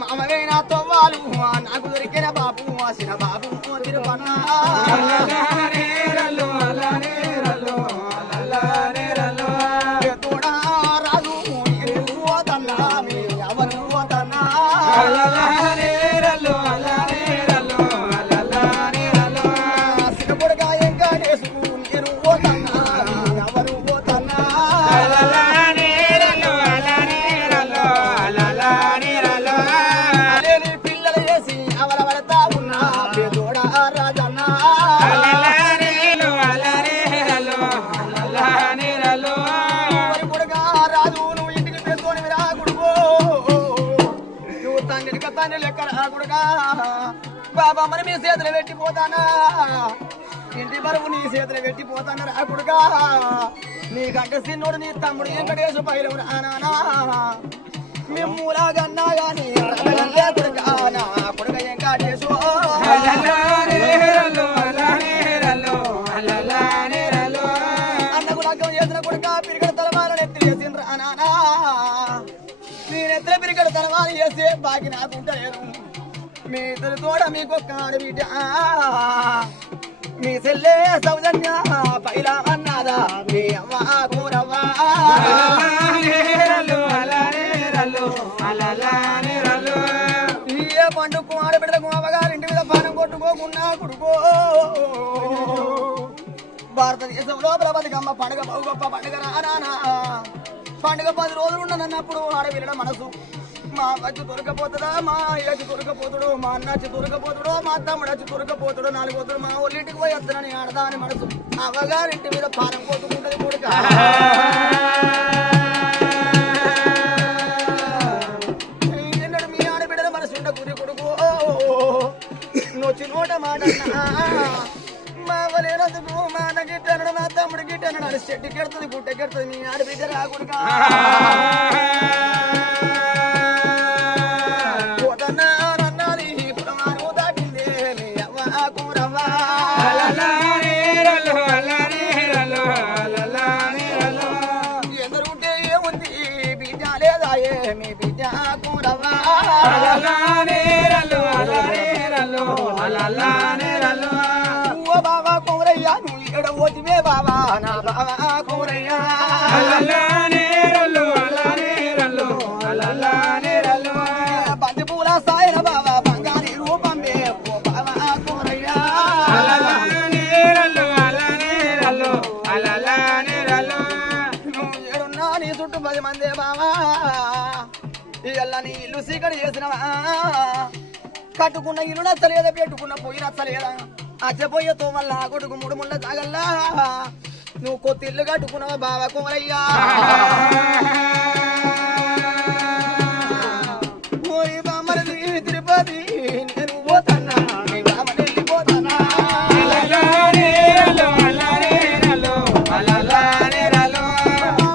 మామగైనా తొవ్వాలు నాకు దొరికిన బాబు ఆసిన బాబు తిరుపన్నా తోడా రాజు పోతన్నా ఎవరు పోతన్నా సినపొడగా ఇంకా చేసుకు మీరు పోతన్నా ఎవరు పోతన్నా పిల్లలు వేసి అవల పడతా ఉన్నా తోడా రాజన్నా కొడుగా రాజు నువ్వు ఇంటికి పెట్టుకొని రాకుడుకో నువ్వు తండ్రి లెక్క రాకుడుగా బాబా మరి మీ చేతులు పెట్టిపోతానా ఇంటి బరువు నీ చేతులు పెట్టిపోతాను రాకుడుగా నీకంటే సిన్నోడు నీ తమ్ముడు వెంకటేశ్వర పైరవు రానా మిమ్ములాగన్నా గాని కొడుకానా కొడుక వెంకటేశ్వర అన్నకు లగ్గం చేసిన కొడుక పిరిగడ తలవాలని ఎత్తి వేసిన రానా నేనెత్తిన పిరిగడ తలవాలు చేస్తే బాకి నాకుంటలేను మీ ఇద్దరు తోడ మీకొక్క ఆడబిడ్డ మీ చెల్లె సౌజన్య పైలా అన్నాదా మీ అమ్మ కూరవ్వా ఏ పండుగ ఆడబిడ్డలకు అమ్మగారింటి మీద పానం కొట్టుకోకున్నా కొడుకో భారతదేశంలో బతుకమ్మ పండుగ బహు గొప్ప పండుగ రానా పండుగ 10 రోజులు ఉండనన్నప్పుడు ఆడపిల్లల మనసు మా వచ్చి దొరకపోతుందా మా అయ్యచ్చి దొరకపోతుడు మా అన్నచ్చి దొరకపోతుడు మా తమ్ముడచ్చి దొరకపోతుడు 4 వద్దుడు మా ఊళ్ళింటికి పోయి వస్తానని ఆడదా అని మనసు అవ్వగారింటి మీద పానం కొట్టుకుంటది కొడుక ఎన్నడు మీ ఆడబిడ్డల మనసు ఉండ కురి కొడుకు నొచ్చి నోట మాట మా వలేనందుకు మా అన్న గిట్టనడు మా తమ్ముడు గిట్టనడు అది చెట్టు కెడుతుంది గుట్ట కెడుతుంది మీ ఆడబిడ్డ రాకుడుక ఎందరుంటే ఏముంది బిడ్డ లేదా మీ బిడ్డ కూరవ్వా ఓ బాబా కూరయ్యా నువ్వు ఇక్కడ పోతివే బాబా నా బాబా కూరయ్యా బంతి పూల సాయన బాబా బంగారి రూపంబే ఓ బాబా కూరయ్యా నువ్వు ఏడున్నా నీ చుట్టూ 10 మందే బావా ఇళ్ళ నీ ఇల్లు సీకటి చేసినవా కట్టుకున్న ఇల్లు నచ్చలేదా పెట్టుకున్న పొయ్యి నచ్చలేదా అచ్చపోయేతో వల్ల కొడుకు 3 ముళ్ళ తాగల్లా నువ్వు కొత్త ఇల్లు కట్టుకున్నావా బావా కోరయ్యా ఓయ్ బామరది తిరుపతి నేను పోతానా నీ బామని వెళ్ళిపోతానా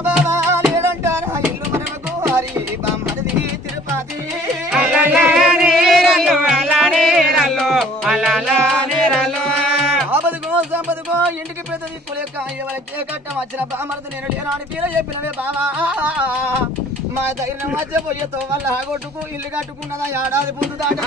బాబా లేడంటారా ఇల్లు మనకు హరి బామరది తిరుపతి సంపదకో ఇంటికి పెద్దది కొలేక ఎవరికే కట్టం వచ్చిన బామరది నేను లేనాని తీర చెప్పినవే బావా మా ధైర్యం మధ్యపోయేతో వల్ల కొట్టుకు ఇల్లు కట్టుకున్నదా ఏడాది పొద్దు దాట